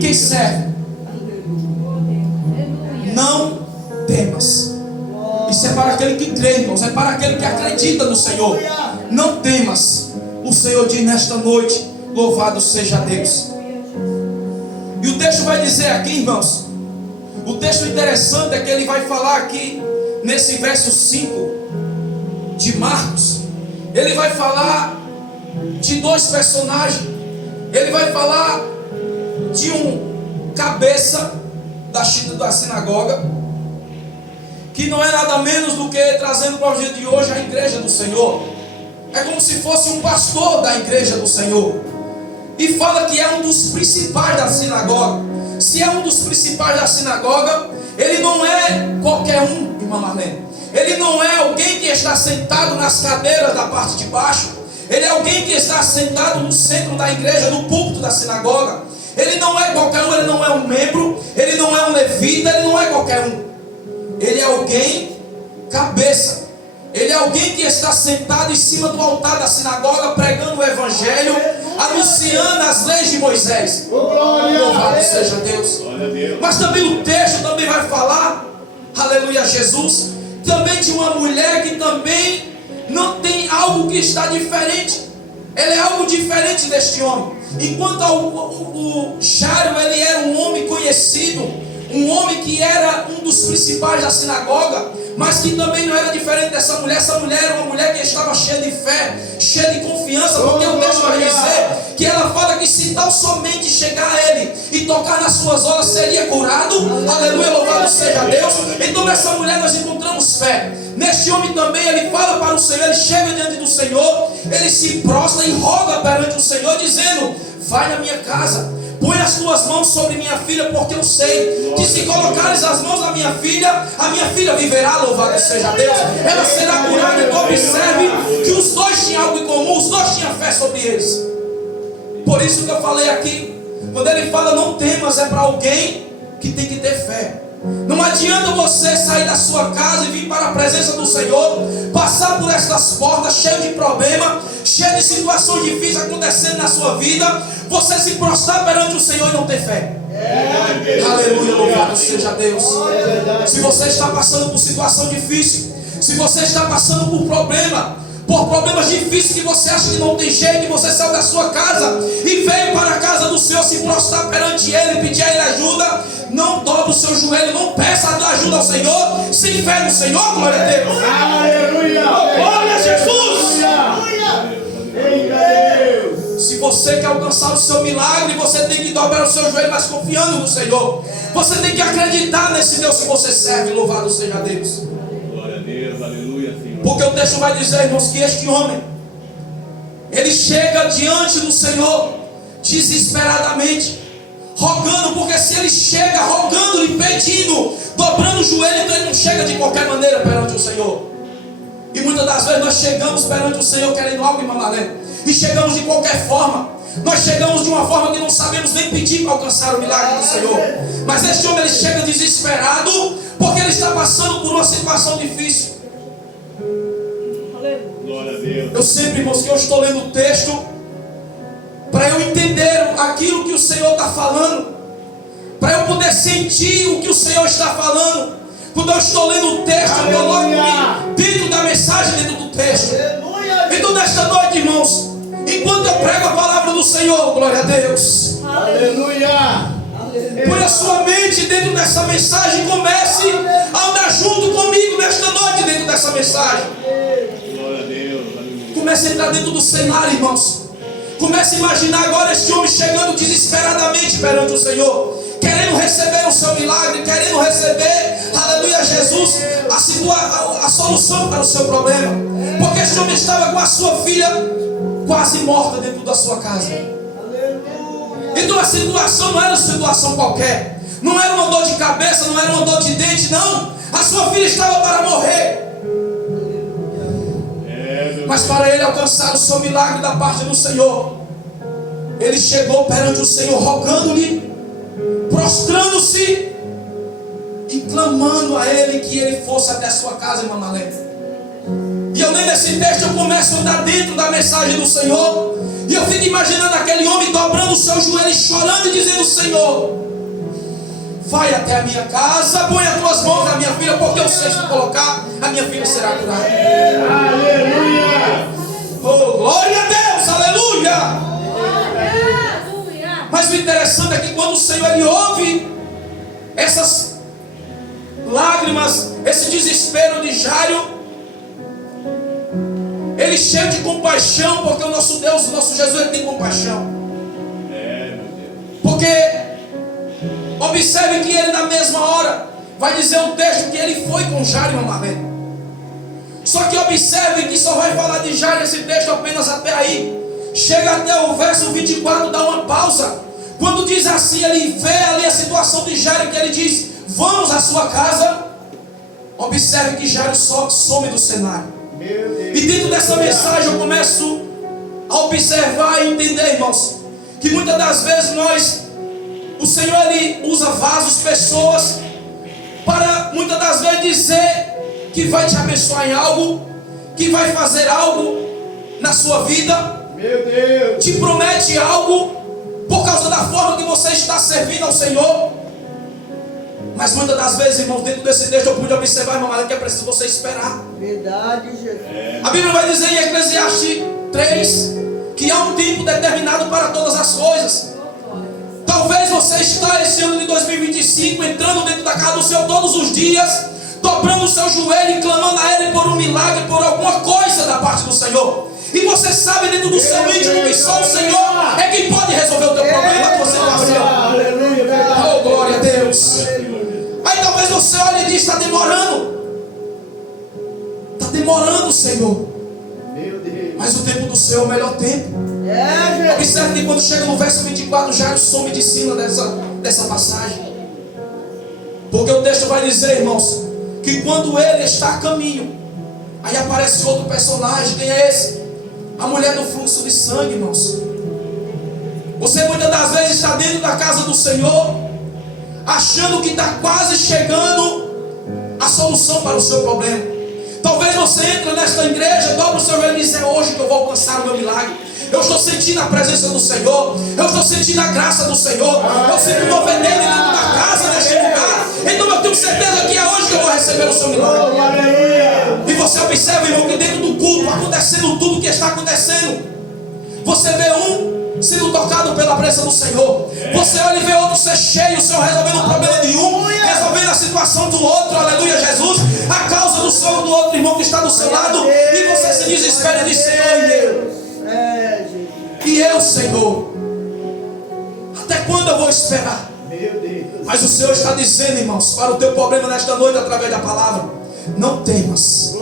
quem serve. Não temas. Isso é para aquele que crê, irmãos. É para aquele que acredita no Senhor. Não temas. O Senhor diz nesta noite: louvado seja Deus. E o texto vai dizer aqui, irmãos, o texto interessante é que ele vai falar aqui nesse verso 5 de Marcos. Ele vai falar de dois personagens. Ele vai falar de um cabeça da sinagoga, que não é nada menos do que, trazendo para o dia de hoje, a igreja do Senhor. É como se fosse um pastor da igreja do Senhor. E fala que é um dos principais da sinagoga. Se é um dos principais da sinagoga, ele não é qualquer um, irmã Marlene. Ele não é alguém que está sentado nas cadeiras da parte de baixo. Ele é alguém que está sentado no centro da igreja, no púlpito da sinagoga. Ele não é qualquer um, ele não é um membro, ele não é um levita, ele não é qualquer um. Ele é alguém cabeça. Ele é alguém que está sentado em cima do altar da sinagoga, pregando o evangelho, anunciando as leis de Moisés. Louvado seja Deus. Mas também o texto também vai falar, aleluia Jesus, também de uma mulher que também não tem algo que está diferente. Ele é algo diferente deste homem. Enquanto o Jairo, ele era um homem conhecido, um homem que era um dos principais da sinagoga, mas que também não era diferente dessa mulher. Essa mulher era uma mulher que estava cheia de fé, cheia de confiança, porque o texto vai dizer que ela fala que se tão somente chegar a ele e tocar nas suas orlas, seria curado. Aleluia, louvado seja Deus. Então nessa mulher nós encontramos fé. Neste homem também, ele fala para o Senhor, ele chega diante do Senhor, ele se prostra e roga perante o Senhor, dizendo: vai na minha casa, põe as tuas mãos sobre minha filha, porque eu sei que se colocares as mãos na minha filha, a minha filha viverá, louvado seja Deus. Ela será curada. Então observe que os dois tinham algo em comum, os dois tinham fé sobre eles. Por isso que eu falei aqui, quando ele fala não temas, é para alguém que tem que ter fé. Não adianta você sair da sua casa e vir para a presença do Senhor, passar por estas portas cheio de problema, cheio de situações difíceis acontecendo na sua vida, você se prostrar perante o Senhor e não ter fé. Aleluia, louvado seja Deus. Se você está passando por situação difícil, se você está passando por problemas difíceis, que você acha que não tem jeito, e você saiu da sua casa e veio para a casa do Senhor se prostrar perante Ele, pedir a Ele ajuda, não dobre o seu joelho, não peça ajuda ao Senhor sem fé no Senhor. Glória a Deus. Aleluia. Glória a Jesus. Aleluia. Se você quer alcançar o seu milagre, você tem que dobrar o seu joelho, mas confiando no Senhor. Você tem que acreditar nesse Deus que você serve. Louvado seja Deus. Glória a Deus, aleluia, Senhor. Porque o texto vai dizer, irmãos, que este homem, ele chega diante do Senhor desesperadamente, rogando, porque se ele chega rogando-lhe, pedindo, dobrando o joelho, então ele não chega de qualquer maneira perante o Senhor. E muitas das vezes nós chegamos perante o Senhor querendo algo em Mamalé, e chegamos de qualquer forma. Nós chegamos de uma forma que não sabemos nem pedir para alcançar o milagre do Senhor. Mas este homem, ele chega desesperado, porque ele está passando por uma situação difícil. Glória a Deus. Eu sempre, irmãos, que eu estou lendo o texto para eu entender aquilo que o Senhor está falando, para eu poder sentir o que o Senhor está falando. Quando eu estou lendo o texto, eu coloco-me dentro da mensagem, dentro do texto. Então nesta noite, irmãos, enquanto eu prego a palavra do Senhor, glória a Deus, Aleluia. põe a sua mente dentro dessa mensagem, comece a andar junto comigo nesta noite dentro dessa mensagem. Glória a Deus, aleluia. Comece a entrar dentro do cenário, irmãos. Comece a imaginar agora este homem chegando desesperadamente perante o Senhor, querendo receber o seu milagre, querendo receber, aleluia, Jesus, a solução para o seu problema. Porque este homem estava com a sua filha quase morta dentro da sua casa. Então a situação não era uma situação qualquer, não era uma dor de cabeça, não era uma dor de dente, não. A sua filha estava para morrer. Mas para ele alcançar o seu milagre da parte do Senhor, ele chegou perante o Senhor rogando-lhe, prostrando-se e clamando a Ele que Ele fosse até a sua casa, irmã Marlene. E eu lendo esse texto, eu começo a andar dentro da mensagem do Senhor, E eu fico imaginando aquele homem dobrando o seu joelho, chorando e dizendo: Senhor, vai até a minha casa, põe as tuas mãos na minha filha, porque eu sei que colocar, a minha filha será curada. Aleluia! Oh, glória a Deus, aleluia! Mas o interessante é que quando o Senhor ele ouve essas lágrimas, esse desespero de Jairo, ele cheio de compaixão, porque o nosso Deus, o nosso Jesus, ele tem compaixão. Porque observe que ele na mesma hora vai dizer um texto que ele foi com Jairo e Marlene. Só que observe que só vai falar de Jairo esse texto apenas até aí. Chega até o verso 24, dá uma pausa. Quando diz assim, ele vê ali a situação de Jairo, que ele diz: vamos à sua casa. Observe que Jairo só some do cenário. E dentro dessa mensagem eu começo a observar e entender, irmãos, que muitas das vezes o Senhor ele usa vasos, pessoas, para muitas das vezes dizer que vai te abençoar em algo, que vai fazer algo na sua vida. Meu Deus! Te promete algo por causa da forma que você está servindo ao Senhor. Mas muitas das vezes, irmãos, dentro desse texto eu pude observar, irmão, que é preciso você esperar. Verdade, Jesus. A Bíblia vai dizer em Eclesiastes 3 que há um tempo determinado para todas as coisas. Talvez você está esse ano de 2025 entrando dentro da casa do Senhor todos os dias, dobrando o seu joelho e clamando a Ele por um milagre, por alguma coisa da parte do Senhor. E você sabe dentro do seu íntimo que só o Senhor é quem pode resolver o teu problema, a tua situação. Aleluia! Oh, glória a Deus. Aí talvez você olhe e diz: está demorando. Está demorando, Senhor. Meu Deus! Mas o tempo do Senhor é o melhor tempo. Jesus. Observe que quando chega no verso 24, Jairo some de cima dessa passagem. Porque o texto vai dizer, irmãos, que quando ele está a caminho, aí aparece outro personagem. Quem é esse? A mulher do fluxo de sangue, irmãos. Você muitas das vezes está dentro da casa do Senhor, achando que está quase chegando a solução para o seu problema. Talvez você entre nesta igreja, dobra o seu joelho e diz: é hoje que eu vou alcançar o meu milagre. Eu estou sentindo a presença do Senhor, eu estou sentindo a graça do Senhor, eu sinto mover dentro da casa, neste lugar. Então eu tenho certeza que é hoje que eu vou receber o seu milagre. Aleluia! E você observa, irmão, que dentro do culto, acontecendo tudo o que está acontecendo, você vê um sendo tocado pela presença do Senhor. Você olha e vê outro ser cheio, o Senhor resolvendo o problema de um, resolvendo a situação do outro. Aleluia, Jesus. A causa do sono do outro irmão que está do seu lado. E você se desespera e diz: Senhor, e eu, Senhor, até quando eu vou esperar? Meu Deus! Mas o Senhor está dizendo, irmãos, para o teu problema nesta noite, através da palavra: não temas,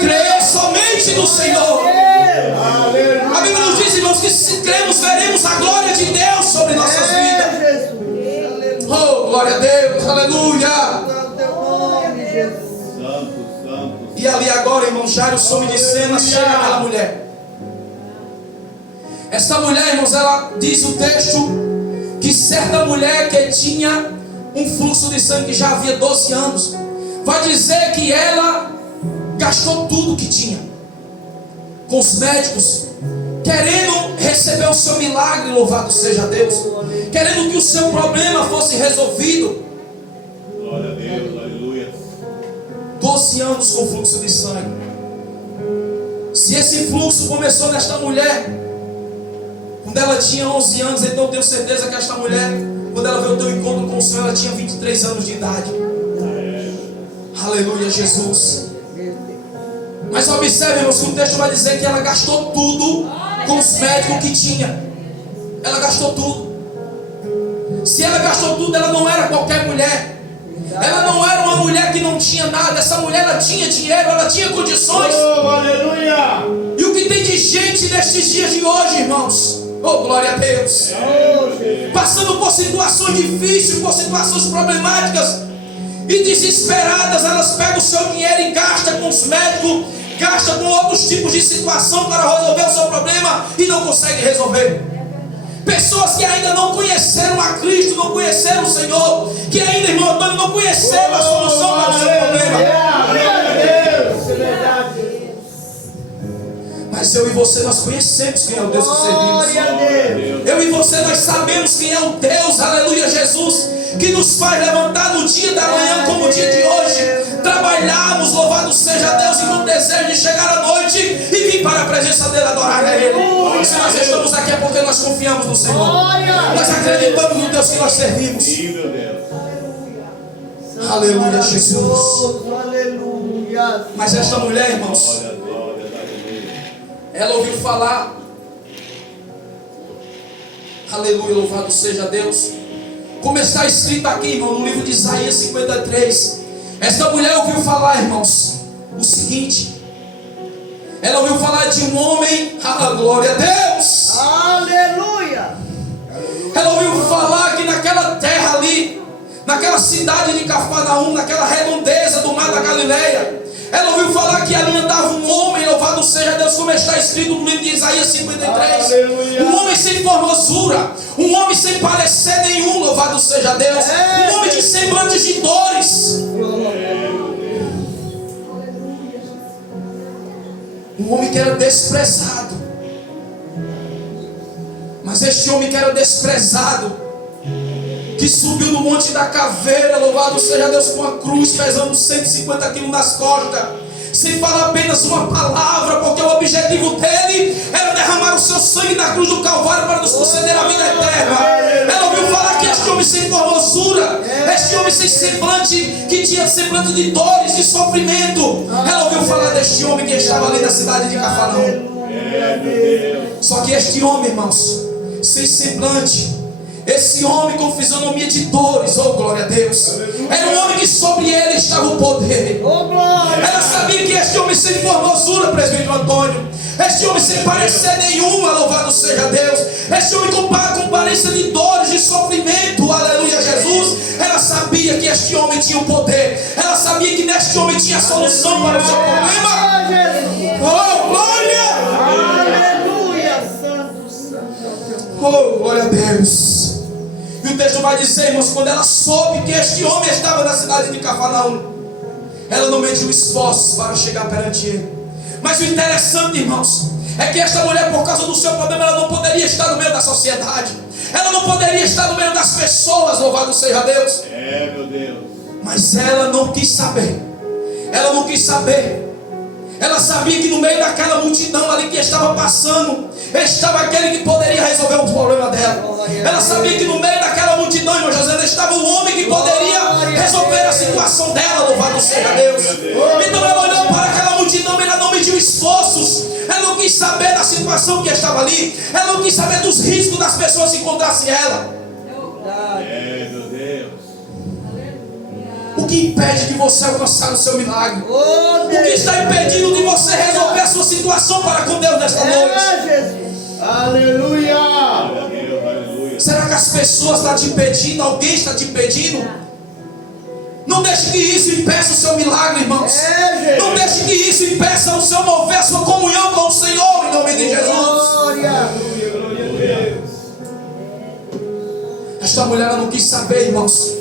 creia somente no Senhor. Aleluia! A Bíblia nos diz, irmãos, que se cremos, veremos a glória de Deus sobre nossas vidas. Jesus. Oh, glória a Deus, aleluia. Aleluia. Teu nome, Jesus. Santo, santo. E ali agora, irmão, Jairo some de cena, chega aquela mulher. Essa mulher, irmãos, ela diz o texto que certa mulher que tinha um fluxo de sangue que já havia 12 anos, vai dizer que ela gastou tudo que tinha com os médicos, querendo receber o seu milagre, louvado seja Deus, querendo que o seu problema fosse resolvido. Glória a Deus, aleluia. 12 anos com fluxo de sangue. Se esse fluxo começou nesta mulher quando ela tinha 11 anos, então eu tenho certeza que esta mulher, quando ela veio ao teu encontro com o Senhor, ela tinha 23 anos de idade. Aleluia, Jesus. Mas observe, irmãos, que o texto vai dizer que ela gastou tudo com os médicos que tinha. Ela gastou tudo. Se ela gastou tudo, ela não era qualquer mulher. Ela não era uma mulher que não tinha nada. Essa mulher, ela tinha dinheiro, ela tinha condições. Oh, aleluia! E o que tem de gente nestes dias de hoje, irmãos? Oh, glória a Deus. Passando por situações difíceis, por situações problemáticas e desesperadas, elas pegam o seu dinheiro e gastam com os médicos, gastam com outros tipos de situação para resolver o seu problema e não conseguem resolver. Pessoas que ainda não conheceram a Cristo, não conheceram o Senhor, que ainda, irmão Antônio, não conheceram a solução para o seu problema. Meu Deus! É verdade! Mas Mas eu e você, nós conhecemos quem é o Deus que servimos. Glória a Deus. Eu e você, nós sabemos quem é o Deus, aleluia, Jesus, que nos faz levantar no dia da manhã como o dia de hoje, trabalharmos, louvado seja Deus, e com desejo de chegar à noite e vir para a presença dele, adorar a Ele. Se nós estamos aqui é porque nós confiamos no Senhor, nós acreditamos no Deus que nós servimos. Sim, meu Deus. Aleluia, Jesus. Aleluia. Mas esta mulher, irmãos, Glória, glória, aleluia. ela ouviu falar, aleluia, louvado seja Deus, como está escrito aqui, irmão, no livro de Isaías 53. Esta mulher ouviu falar, irmãos, o seguinte: ela ouviu falar de um homem, glória a Deus. Aleluia. Ela ouviu falar que naquela terra ali, naquela cidade de Cafarnaum, naquela redondeza do mar da Galileia, ela ouviu falar que ali andava um homem, louvado seja Deus, como está escrito no livro de Isaías 53. Aleluia. Um homem sem formosura, um homem sem parecer nenhum, louvado seja Deus. Um homem de semblantes de dores. Um homem que era desprezado. Mas este homem que era desprezado, que subiu no Monte da Caveira, louvado seja Deus, com a cruz, pesando 150 quilos nas costas, sem falar apenas uma palavra, porque o objetivo dele era derramar o seu sangue na cruz do Calvário para nos conceder a vida eterna. Ela ouviu falar que este homem sem formosura, este homem sem semblante, que tinha semblante de dores, de sofrimento, ela ouviu falar deste homem que estava ali na cidade de Cafarnaum. Só que este homem, irmãos, sem semblante, esse homem com fisionomia de dores, oh glória a Deus, era um homem que sobre ele estava o poder. Ela sabia que este homem sem formosura, presbítero Antônio, este homem sem parecer nenhuma, louvado seja Deus, este homem com aparência de dores, de sofrimento, aleluia Jesus, ela sabia que este homem tinha o poder, ela sabia que neste homem tinha a solução para o seu problema. Oh glória! Aleluia. Santo, santo. Oh glória a Deus. E o texto vai dizer, irmãos, quando ela soube que este homem estava na cidade de Cafarnaum, ela não mediu esforços para chegar perante ele. Mas o interessante, irmãos, é que esta mulher, por causa do seu problema, ela não poderia estar no meio da sociedade, ela não poderia estar no meio das pessoas, louvado seja Deus. Meu Deus. Mas ela não quis saber. Ela não quis saber. Ela sabia que no meio daquela multidão ali que estava passando, estava aquele que poderia resolver o problema dela. Ela sabia que no meio daquela multidão, irmão José, estava um homem que poderia resolver a situação dela, louvado seja Deus. Então ela olhou para aquela multidão e ela não mediu esforços. Ela não quis saber da situação que estava ali. Ela não quis saber dos riscos das pessoas que encontrassem ela. Meu Deus. O que impede de você alcançar o seu milagre? Oh, O que está impedindo de você resolver a sua situação para com Deus nesta noite? Jesus. Aleluia. Glória a Deus, aleluia. Será que as pessoas estão te impedindo? Alguém está te impedindo? Não deixe que isso impeça o seu milagre, irmãos. Não deixe que isso impeça o seu mover, a sua comunhão com o Senhor, em nome de Jesus. Glória. Esta mulher ela não quis saber, irmãos.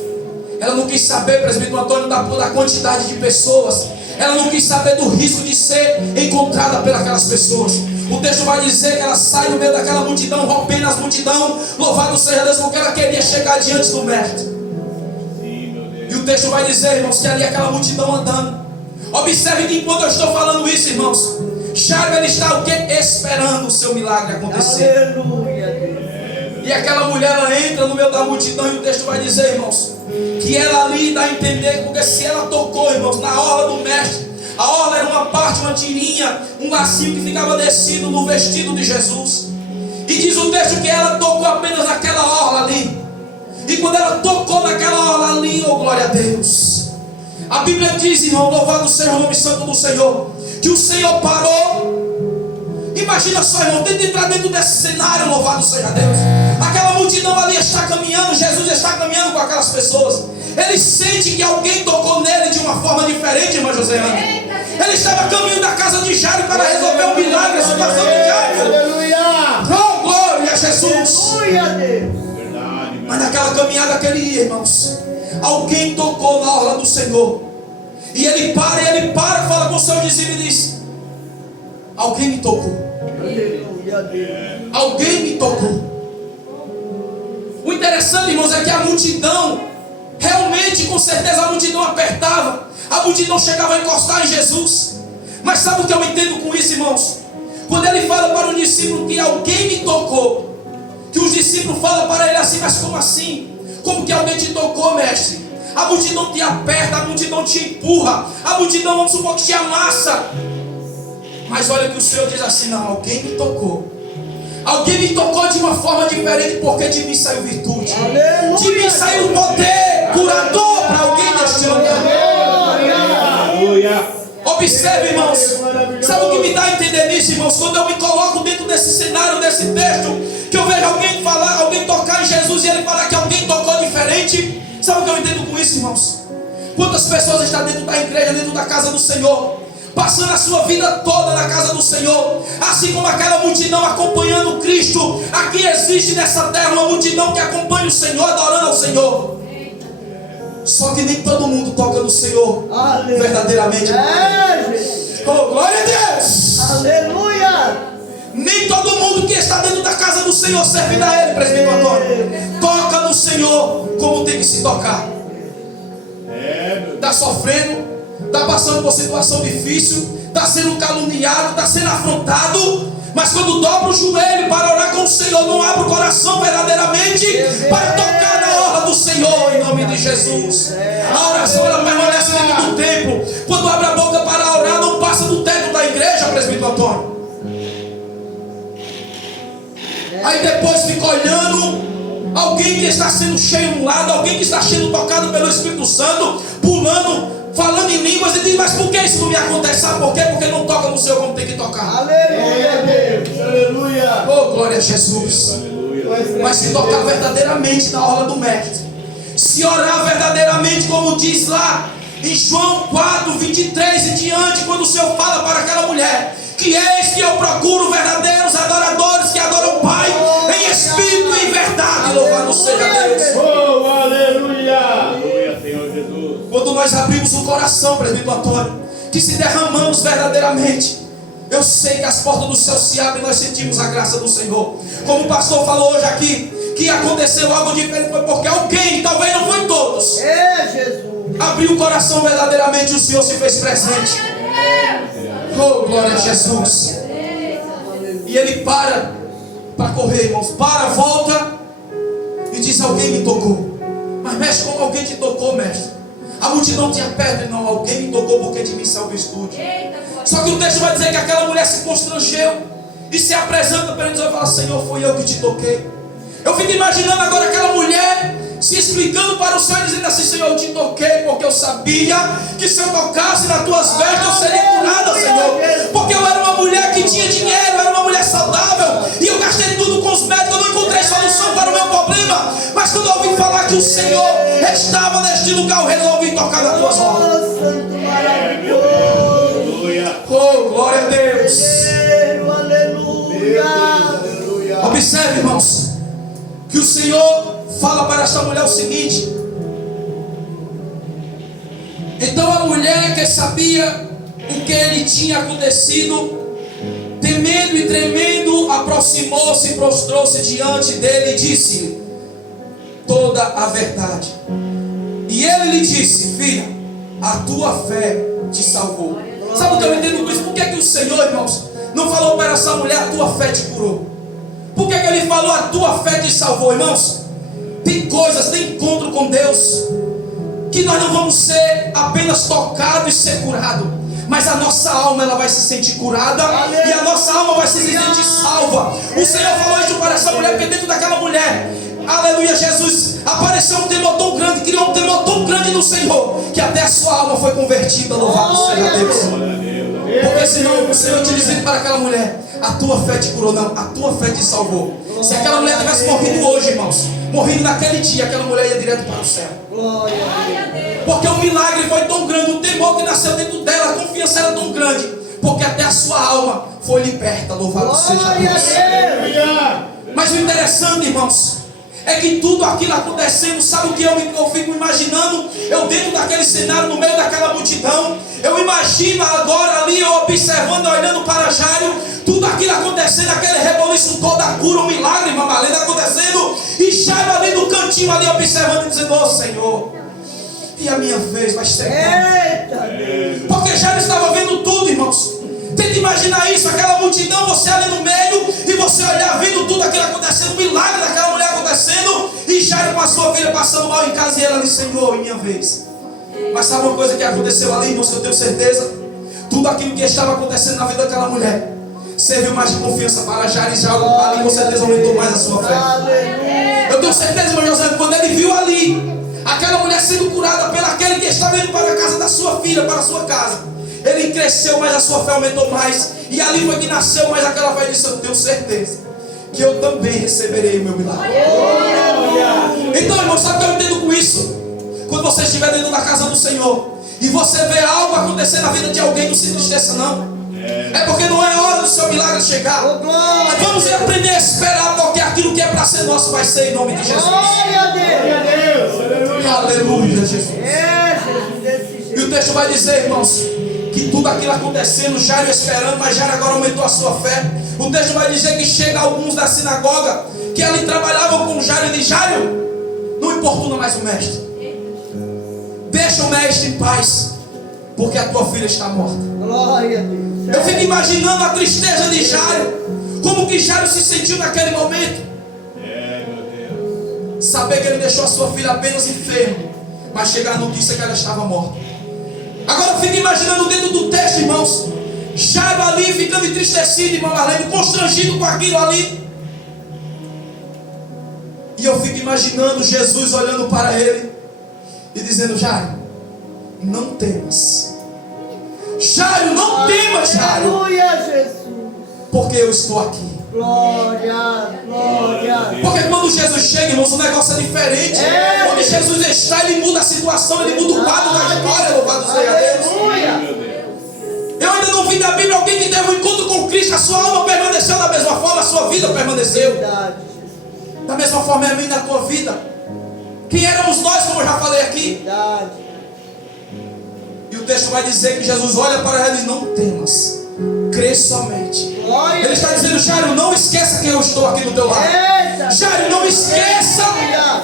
Ela não quis saber, presbítero Antônio, da quantidade de pessoas. Ela não quis saber do risco de ser encontrada pelas pessoas. O texto vai dizer que ela sai no meio daquela multidão, rompendo as multidão, louvado seja Deus, porque ela queria chegar diante do mestre. Sim, meu Deus. E o texto vai dizer, irmãos, que ali aquela multidão andando. Observe que enquanto eu estou falando isso, irmãos, Jairo ele está o quê? Esperando o seu milagre acontecer. Aleluia. E aquela mulher ela entra no meio da multidão e o texto vai dizer, irmãos, que ela ali dá a entender, porque se ela tocou, irmãos, na orla do mestre, a orla era uma parte, uma tirinha, um lacinho que ficava descido no vestido de Jesus. E diz o texto que ela tocou apenas naquela orla ali. E quando ela tocou naquela orla ali, oh glória a Deus, a Bíblia diz, irmão, louvado seja o nome santo do Senhor, que o Senhor parou. Imagina só, irmão, tenta entrar dentro desse cenário, louvado seja Deus. Aquela multidão ali está caminhando, Jesus está caminhando com aquelas pessoas. Ele sente que alguém tocou nele de uma forma diferente, irmã Joséana. Ele estava caminhando da casa de Jairo para resolver um milagre, a situação de Jairo. Aleluia. Oh, glória a Jesus. Aleluia, Deus. Verdade, meu Mas naquela caminhada que ele ia, irmãos, alguém tocou na orla do Senhor. E ele para, fala com o seu discípulo e diz: alguém me tocou. Aleluia a Deus. Alguém me tocou. O interessante, irmãos, é que a multidão, realmente, com certeza, a multidão apertava, a multidão chegava a encostar em Jesus. Mas sabe o que eu entendo com isso, irmãos? Quando ele fala para o discípulo que alguém me tocou, que os discípulos falam para ele assim: mas como assim? Como que alguém te tocou, mestre? A multidão te aperta, a multidão te empurra, a multidão, vamos supor, que te amassa. Mas olha que o Senhor diz assim: não, alguém me tocou. Alguém me tocou de uma forma diferente, porque de mim saiu virtude. Aleluia. De mim saiu poder curador para alguém deste lugar. Aleluia. Observe, irmãos. Sabe o que me dá a entender nisso, irmãos? Quando eu me coloco dentro desse cenário, desse texto, que eu vejo alguém falar, alguém tocar em Jesus e ele falar que alguém tocou diferente. Sabe o que eu entendo com isso, irmãos? Quantas pessoas estão dentro da igreja, dentro da casa do Senhor, passando a sua vida toda na casa do Senhor, assim como aquela multidão acompanhando Cristo. Aqui existe nessa terra uma multidão que acompanha o Senhor, adorando ao Senhor. Só que nem todo mundo toca no Senhor verdadeiramente. Jesus. Oh, glória a Deus! Aleluia. Nem todo mundo que está dentro da casa do Senhor servindo a Ele, presbítero Antônio, toca no Senhor como tem que se tocar. Está sofrendo, está passando por situação difícil, está sendo caluniado, está sendo afrontado, mas quando dobra o joelho para orar com o Senhor, não abre o coração verdadeiramente para tocar na honra do Senhor, em nome de Jesus. A oração, ela permanece dentro do templo. Quando abre a boca para orar, não passa do teto da igreja, presbítero Antônio. Aí depois fica olhando alguém que está sendo cheio de um lado, alguém que está sendo tocado pelo Espírito Santo, pulando, falando em línguas, e diz: mas por que isso não me acontece? Sabe por quê? Porque não toca no Senhor como tem que tocar. Aleluia, Deus. Aleluia. Oh, glória a Jesus. Mas se tocar verdadeiramente na hora do mestre, se orar verdadeiramente, como diz lá em João 4, 23 e diante, quando o Senhor fala para aquela mulher: que eis que eu procuro verdadeiros adoradores que adoram o Pai em espírito e em verdade. Louvado seja Deus. Oh, aleluia. Aleluia, Senhor Jesus. Quando nós abrimos o coração, presbítero Antônio, que se derramamos verdadeiramente, eu sei que as portas do céu se abrem e nós sentimos a graça do Senhor. Como o pastor falou hoje aqui, que aconteceu algo diferente, foi porque alguém, talvez não foi todos, Jesus. abriu o coração verdadeiramente e o Senhor se fez presente. Oh, glória a Jesus. E ele para correr, irmãos. Para, volta e diz: alguém me tocou. Mas mestre, como alguém te tocou, mestre? A multidão te aperta. Não, alguém me tocou porque de mim saiu virtude. Só que o texto vai dizer que aquela mulher se constrangeu e se apresenta para ele e fala: Senhor, foi eu que te toquei. Eu fico imaginando agora aquela mulher se explicando para o Senhor, dizendo assim: Senhor, eu te toquei porque eu sabia que se eu tocasse nas tuas vestes eu seria curada, Senhor. Porque eu era uma mulher que tinha dinheiro, eu era uma mulher saudável, e eu gastei tudo com os médicos, eu não encontrei solução para o meu problema. Mas quando eu ouvi falar que o Senhor estava neste lugar, eu resolvi tocar nas tuas obras. Oh, santo maravilhoso. Aleluia. Oh, glória a Deus. Aleluia. Observe, irmãos, que o Senhor fala para esta mulher o seguinte: então a mulher que sabia o que lhe tinha acontecido, temendo e tremendo, aproximou-se e prostrou-se diante dele e disse-lhe toda a verdade. E ele lhe disse: filha, a tua fé te salvou. Sabe o que eu entendo com isso? Por que o Senhor, irmãos, não falou para essa mulher: a tua fé te curou? Por que ele falou: a tua fé te salvou? Irmãos, tem coisas, tem encontro com Deus, que nós não vamos ser apenas tocados e ser curados, mas a nossa alma, ela vai se sentir curada, e a nossa alma vai se sentir salva. O Senhor falou isso para essa mulher, porque dentro daquela mulher, aleluia, Jesus, apareceu um temor tão grande, criou um temor tão grande no Senhor, que até a sua alma foi convertida. Louvado seja Deus. Porque senão o Senhor te dizia para aquela mulher: a tua fé te curou. Não, a tua fé te salvou. Se aquela mulher tivesse morrido hoje, irmãos, morrido naquele dia, aquela mulher ia direto para o céu. Porque o milagre foi tão grande, o temor que nasceu dentro dela, a confiança era tão grande, porque até a sua alma foi liberta. Louvado seja Deus. Aleluia. Mas o interessante, irmãos, é que tudo aquilo acontecendo, sabe o que eu fico imaginando? Eu dentro daquele cenário, no meio daquela multidão, eu imagino agora ali, eu observando, olhando para Jairo, tudo aquilo acontecendo, aquele reboliço todo, a cura, o milagre, irmã Marlene, acontecendo, e Jairo ali no cantinho, ali observando e dizendo: ô Senhor, e a minha vez vai ser quando? Porque Jairo estava vendo tudo, irmãos. Tenta imaginar isso, aquela multidão, você ali no meio, e você olhar, vendo tudo aquilo acontecendo, o milagre daquela mulher acontecendo, e Jairo com a sua filha passando mal em casa, e ela ali: Senhor, minha vez. Mas sabe uma coisa que aconteceu ali, irmãos, que eu tenho certeza? Tudo aquilo que estava acontecendo na vida daquela mulher serviu mais de confiança para Jairo, e Jairo ali com certeza aumentou mais a sua fé. Eu tenho certeza, irmão José, que quando ele viu ali aquela mulher sendo curada pelo aquele que estava indo para a casa da sua filha, para a sua casa, ele cresceu, mas a sua fé aumentou mais. E ali foi que nasceu mais aquela fé. E disse: eu tenho certeza que eu também receberei o meu milagre. Então, irmão, sabe o que eu entendo com isso? Quando você estiver dentro da casa do Senhor e você vê algo acontecer na vida de alguém, não se entristeça não. É porque não é hora do seu milagre chegar. Mas vamos aprender a esperar, porque aquilo que é para ser nosso vai ser, em nome de Jesus. Aleluia, Jesus. E o texto vai dizer, irmãos, que tudo aquilo acontecendo, Jairo esperando, mas Jairo agora aumentou a sua fé. O texto vai dizer que chega alguns da sinagoga que ali trabalhavam com Jairo e diz: Jairo, não importuna mais o mestre, deixa o mestre em paz, porque a tua filha está morta. Glória a Deus. Eu fico imaginando a tristeza de Jairo, como que Jairo se sentiu naquele momento. Saber que ele deixou a sua filha apenas enferma, mas chegar a notícia que ela estava morta. Agora eu fico imaginando dentro do texto, irmãos, Jairo ali ficando entristecido, irmão Marlene, constrangido com aquilo ali. E eu fico imaginando Jesus olhando para ele e dizendo: Jairo, não temas. Jairo, não temas, Jairo. Aleluia, Jesus. Porque eu estou aqui. Glória, glória. Porque quando Jesus chega, irmãos, o negócio é diferente. Quando Jesus está, ele muda a situação, ele muda o quadro da história. Louvado seja Deus. Aleluia. Eu ainda não vi na Bíblia alguém que teve um encontro com Cristo, a sua alma permaneceu da mesma forma, a sua vida permaneceu. Verdade. Da mesma forma é a minha e na tua vida. Quem éramos nós, como eu já falei aqui? Verdade. E o texto vai dizer que Jesus olha para ela e diz: não temas, crê somente. Glória. Ele está dizendo: Jairo, não esqueça que eu estou aqui do teu lado. Eita. Jairo, não esqueça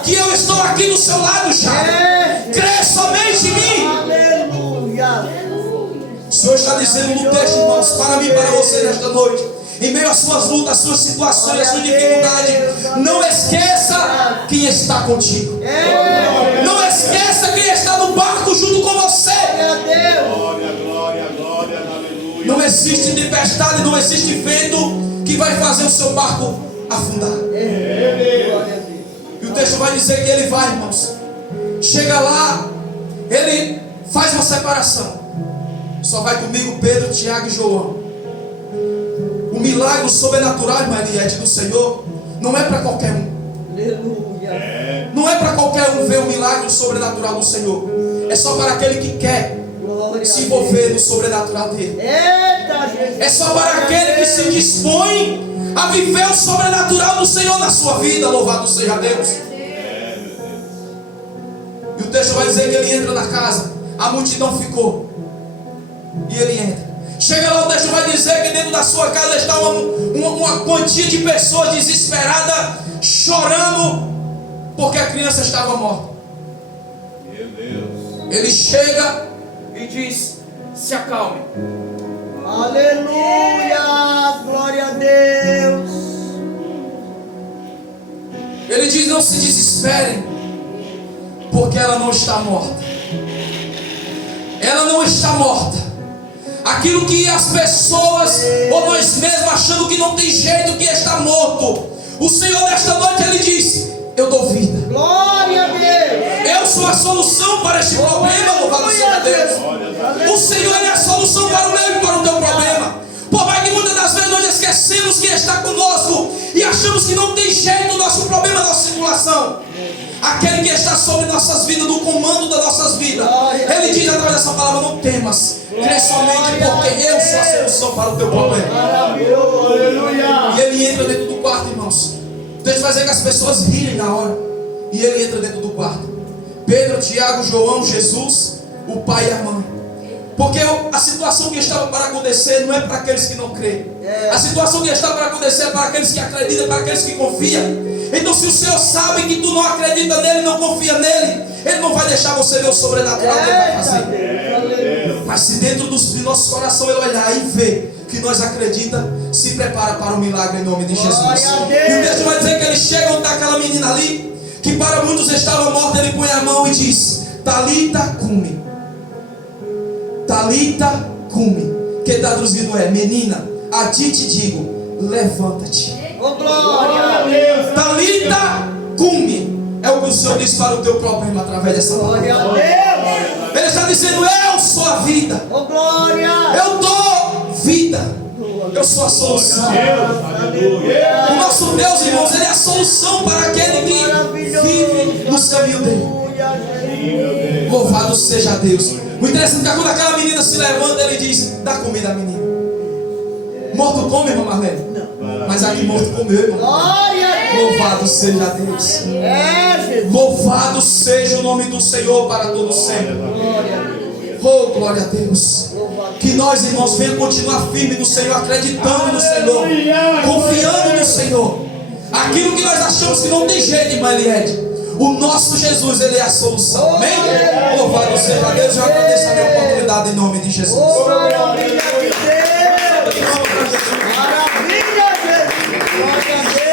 que eu estou aqui do seu lado, Jairo. Crê somente em mim. Aleluia. O Senhor está dizendo no texto, irmãos, para mim e para você nesta noite, em meio às suas lutas, às suas situações, às suas dificuldades, não esqueça quem está contigo. Não esqueça quem está no barco junto com você. Glória, glória, glória, aleluia. Não existe tempestade, não existe vento que vai fazer o seu barco afundar. E o texto vai dizer que ele vai, irmãos. Chega lá, ele faz uma separação. Só vai comigo Pedro, Tiago e João. O milagre sobrenatural, irmã Eliette, do Senhor não é para qualquer um. Aleluia. Não é para qualquer um ver o milagre sobrenatural do Senhor. É só para aquele que quer Glória. se envolver no sobrenatural dele. Eita, Jesus. É só para aquele que se dispõe a viver o sobrenatural do Senhor na sua vida. Louvado seja Deus. E o texto vai dizer que ele entra na casa. A multidão ficou. E ele entra. Chega lá, o texto vai dizer que dentro da sua casa está uma quantia de pessoas desesperadas, chorando, porque a criança estava morta. Meu Deus. Ele chega e diz: se acalme. Aleluia. Glória a Deus. Ele diz: não se desesperem, porque ela não está morta. Ela não está morta. Aquilo que as pessoas, ou nós mesmos, achando que não tem jeito, que está morto, o Senhor nesta noite ele diz: eu dou vida. Glória a Deus. Eu sou a solução para este problema. Louvado seja Deus. O Senhor é a solução para o meu e para o teu problema. Por mais que muitas das vezes nós esquecemos que está conosco e achamos que não tem jeito o nosso problema, a nossa tribulação. Aquele que está sobre nossas vidas, no comando das nossas vidas, ele diz através dessa palavra: não temas, crê somente, porque eu sou a solução para o teu problema. Aleluia. E ele entra dentro do quarto, irmãos. O texto vai dizer que as pessoas rirem na hora. E ele entra dentro do quarto. Pedro, Tiago, João, Jesus, o pai e a mãe. Porque a situação que estava para acontecer não é para aqueles que não creem. A situação que está para acontecer é para aqueles que acreditam, para aqueles que confiam. Então, se o Senhor sabe que tu não acredita nele, não confia nele, Ele não vai deixar você ver o sobrenatural que Ele vai fazer. Mas se dentro do nosso coração Ele olhar e ver que nós acreditamos, se prepara para o milagre em nome de Jesus. E o texto vai dizer que eles chegam daquela menina ali, que para muitos estava morta. Ele põe a mão e diz: Talita cumi. Talita cumi, que traduzido é: menina, a ti te digo, levanta-te. Oh, glória a Deus. Talita cumi é o que o Senhor diz para o teu problema através dessa Glória a palavra. Deus. Ele está dizendo: eu sou a vida, Oh, glória. eu dou vida, eu sou a solução. Aleluia. O nosso Deus, irmãos, Ele é a solução para aquele que vive no caminho dele. Louvado seja Deus. O interessante é que quando aquela menina se levanta, ele diz: dá comida à menina. Morto come, irmã Marlene? Não. Mas aqui morto comeu, irmão. Glória a Deus. Louvado seja Deus. Jesus. Louvado seja o nome do Senhor para todo sempre. Oh, glória a Deus. Que nós, irmãos, venhamos continuar firmes no Senhor, acreditando no Senhor, confiando no Senhor. Aquilo que nós achamos que não tem jeito, irmã Eliette, o nosso Jesus, Ele é a solução. Amém? Louvado seja Deus. Eu agradeço a minha oportunidade em nome de Jesus. Oh, maravilha de Deus. Maravilha, Jesus. Glória a Deus.